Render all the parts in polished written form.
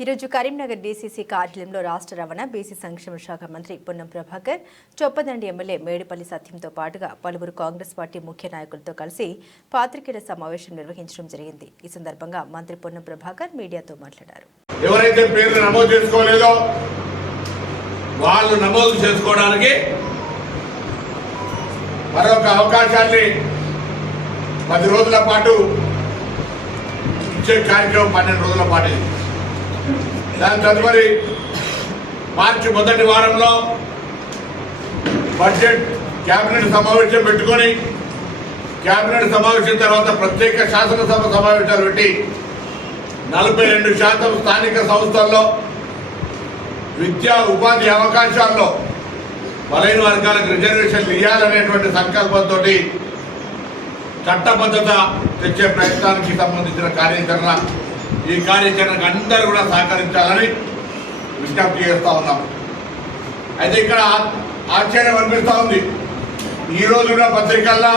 ఈరోజు కరీంనగర్ డీసీసీ కార్యాలయంలో రాష్ట్ర రవాణా బీసీ సంక్షేమ శాఖ మంత్రి పొన్నం ప్రభాకర్, చొప్పదండి ఎమ్మెల్యే మేడిపల్లి సత్యంతో పాటుగా పలువురు కాంగ్రెస్ పార్టీ ముఖ్య నాయకులతో కలిసి పాత్రికేయుల సమావేశం నిర్వహించడం జరిగింది. ఈ సందర్భంగా మంత్రి పొన్నం ప్రభాకర్ మీడియాతో మాట్లాడారు. ఎవరైతే పేర్లు నమోదు చేసుకోలేదో వాళ్ళు నమోదు చేసుకోవడానికి మరొక అవకాశాన్ని 10 రోజుల పాటు ఇచ్చే కార్యక్రమం 12 రోజుల పాటు. దాని తదుపరి మార్చి మొదటి వారంలో బడ్జెట్ కేబినెట్ సమావేశం పెట్టుకొని కేబినెట్ సమావేశం తర్వాత ప్రత్యేక శాసనసభ సమావేశాలు పెట్టి 42% స్థానిక సంస్థల్లో విద్యా ఉపాధి అవకాశాల్లో బలైన వర్గాలకు రిజర్వేషన్లు ఇవ్వాలనేటువంటి సంకల్పంతో చట్టబద్ధత తెచ్చే ప్రయత్నానికి సంబంధించిన కార్యాచరణ, ఈ కార్యాచరణకు అందరూ కూడా సహకరించాలని విజ్ఞప్తి చేస్తూ ఉన్నాం. అయితే ఇక్కడ ఆశ్చర్యం అనిపిస్తూ ఉంది. ఈ రోజు కూడా పత్రికల్లో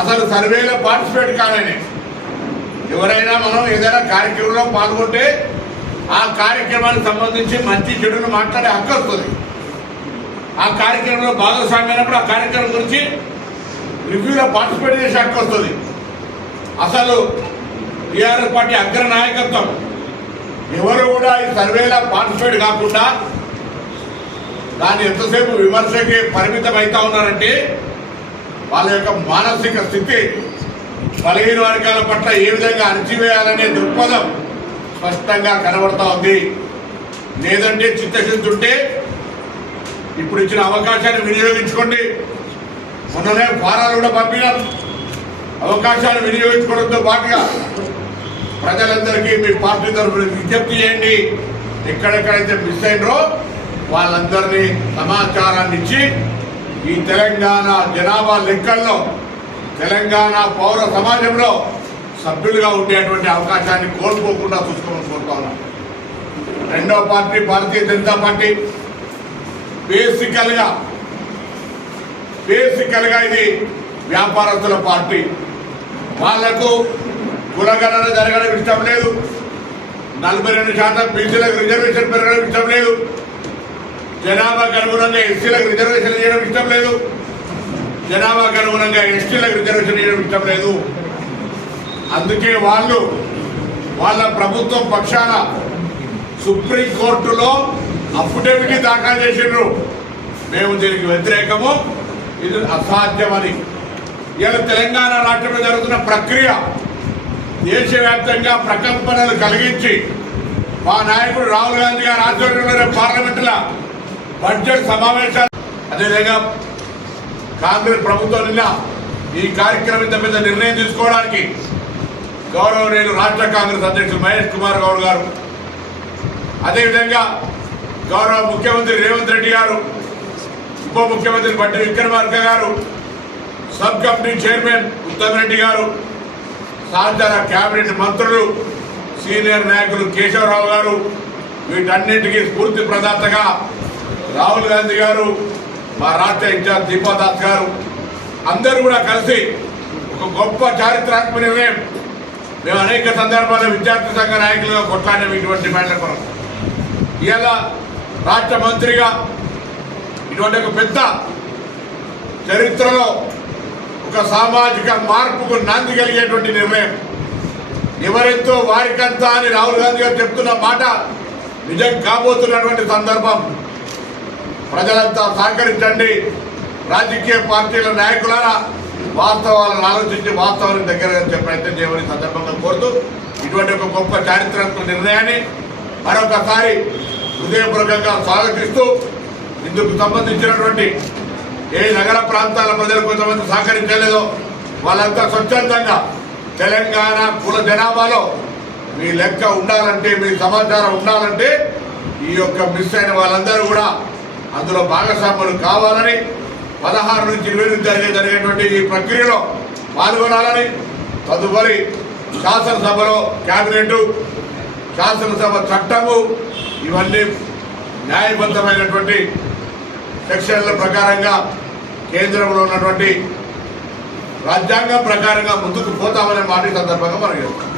అసలు సర్వేలో పార్టిసిపేట్ కాదని, ఎవరైనా మనం ఏదైనా కార్యక్రమంలో పాల్గొంటే ఆ కార్యక్రమానికి సంబంధించి మంచి చెడును మాట్లాడే హక్కు వస్తుంది. ఆ కార్యక్రమంలో భాగస్వామ్యమైనప్పుడు ఆ కార్యక్రమం గురించి రివ్యూలో పార్టిసిపేట్ చేసే హక్కు వస్తుంది. అసలు టీఆర్ఎస్ పార్టీ అగ్ర నాయకత్వం ఎవరు కూడా ఈ సర్వేలో పార్టిసిపేట్ కాకుండా దాన్ని ఎంతసేపు విమర్శకి పరిమితం అవుతా ఉన్నారంటే వాళ్ళ యొక్క మానసిక స్థితి బలహీన వర్గాల పట్ల ఏ విధంగా అణచివేయాలనే దృక్పథం స్పష్టంగా కనబడతా ఉంది. లేదంటే చిత్తశుద్ధి ఉంటే ఇప్పుడు ఇచ్చిన అవకాశాన్ని వినియోగించుకోండి. మొన్ననే ఫారాలు కూడా పంపినారు. అవకాశాన్ని వినియోగించుకోవడంతో పాటుగా ప్రజలందరికీ మీ పార్టీ తరఫున విజ్ఞప్తి చేయండి. ఎక్కడెక్కడైతే మిస్ అయినరో వాళ్ళందరినీ సమాచారాన్ని ఇచ్చి ఈ తెలంగాణ జనాభా లెక్కల్లో తెలంగాణ పౌర సమాజంలో సభ్యులుగా ఉండేటువంటి అవకాశాన్ని కోల్పోకుండా చూసుకోమని కోరుతా ఉన్నాం. రెండవ పార్టీ భారతీయ జనతా పార్టీ బేసికల్గా ఇది వ్యాపారస్తుల పార్టీ. వాళ్లకు కులగణన జరగడం ఇష్టం లేదు. 42% బీసీలకు రిజర్వేషన్ పెరగడం ఇష్టం లేదు. జనాభాకు అనుగుణంగా ఎస్సీలకు రిజర్వేషన్ చేయడం ఇష్టం లేదు. జనాభాకు అనుగుణంగా ఎస్టీలకు రిజర్వేషన్ చేయడం ఇష్టం లేదు. అందుకే వాళ్ళ ప్రభుత్వం పక్షాన సుప్రీంకోర్టులో అఫిడవిట్ దాఖలు చేసిండ్రు. మేము దీనికి వ్యతిరేకము, ఇది అసాధ్యమని. ఇలా తెలంగాణ రాష్ట్రంలో జరుగుతున్న ప్రక్రియ దేశవ్యాప్తంగా ప్రకంపనలు కలిగించి మా నాయకుడు రాహుల్ గాంధీ గారి ఆధ్వర్యంలో పార్లమెంటులో బడ్జెట్ సమావేశాలు, అదేవిధంగా కాంగ్రెస్ ప్రభుత్వం నిన్న ఈ కార్యక్రమం ఇంత పెద్ద నిర్ణయం తీసుకోవడానికి గౌరవనీయులు రాష్ట్ర కాంగ్రెస్ అధ్యక్షులు మహేష్ కుమార్ గౌడ్ గారు, అదేవిధంగా గౌరవ ముఖ్యమంత్రి రేవంత్ రెడ్డి గారు, ఉప ముఖ్యమంత్రి బట్టి విక్రమార్క గారు, sub committee chairman Uttam Reddy గారు, సహచర కేబినెట్ మంత్రులు, సీనియర్ నాయకులు కేశవరావు గారు, వీటన్నింటికీ స్ఫూర్తి ప్రదాతగా రాహుల్ గాంధీ గారు, మా రాష్ట్ర ఇన్ఛార్జ్ దీపాదాస్ గారు అందరూ కూడా కలిసి ఒక గొప్ప చారిత్రాత్మక నిర్ణయం. మేము అనేక సందర్భాల్లో విద్యార్థి సంఘ నాయకులుగా కొట్లాడిన ఇటువంటి డిమాండ్ల కొరకు ఇవాళ రాష్ట్ర మంత్రిగా ఇటువంటి ఒక పెద్ద చరిత్రలో ఒక సామాజిక మార్పుకు నాంది కలిగేటువంటి నిర్ణయం. ఎవరెంతో వారికంతా అని రాహుల్ గాంధీ గారు చెప్తున్న మాట నిజం కాబోతున్నటువంటి సందర్భం. ప్రజలంతా సహకరించండి. రాజకీయ పార్టీల నాయకులారా వాస్తవాలను ఆలోచించి వాస్తవానికి దగ్గరగా ప్రయత్నం చేయమని సందర్భంగా కోరుతూ ఇటువంటి ఒక గొప్ప చారిత్రాత్మక నిర్ణయాన్ని మరొకసారి హృదయపూర్వకంగా స్వాగతిస్తూ ఇందుకు సంబంధించినటువంటి ఏ నగర ప్రాంతాల ప్రజలు కొంతమంది సహకరించలేదో వాళ్ళంతా స్వచ్ఛందంగా తెలంగాణ కుల జనాభాలో మీ లెక్క ఉండాలంటే, మీ సమాచారం ఉండాలంటే ఈ యొక్క మిస్ అయిన వాళ్ళందరూ కూడా అందులో భాగస్వాములు కావాలని 16 నుంచి 20 జరిగేటువంటి ఈ ప్రక్రియలో పాల్గొనాలని, తదుపరి శాసనసభలో క్యాబినెట్, శాసనసభ చట్టము ఇవన్నీ న్యాయబద్ధమైనటువంటి సెక్షన్ల ప్రకారంగా కేంద్రంలో ఉన్నటువంటి రాజ్యాంగం ప్రకారంగా ముందుకు పోతామనే మాట సందర్భంగా మనం చేస్తాం.